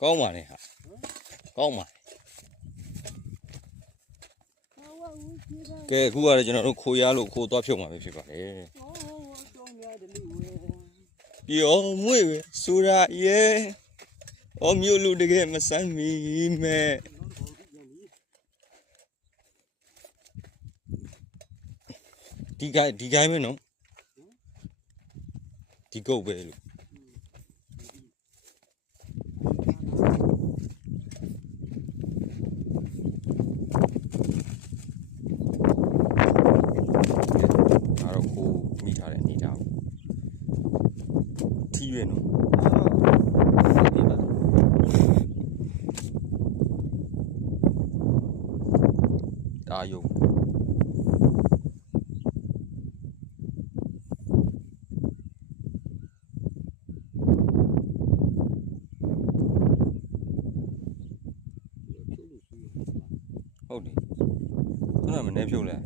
ကောင်းပါလေဟာကောင်းပါကဲအခုကတော့ကျွန်တော်တို့ခိုးရလို့ခိုးသွားဖြုတ်မှာပဲဖြစ်ပါလေပြောမွေပဲဆိုတာရဲ့အော်မျိုးလူတကယ်မဆမ်းမီမဲ့ဒီကိုင်းပဲနော်ဒီကုတ်ပဲလို့ရွေးနော်ဒါယုံဟုတ်တယ်ခုနကမနေဖြုတ်လဲ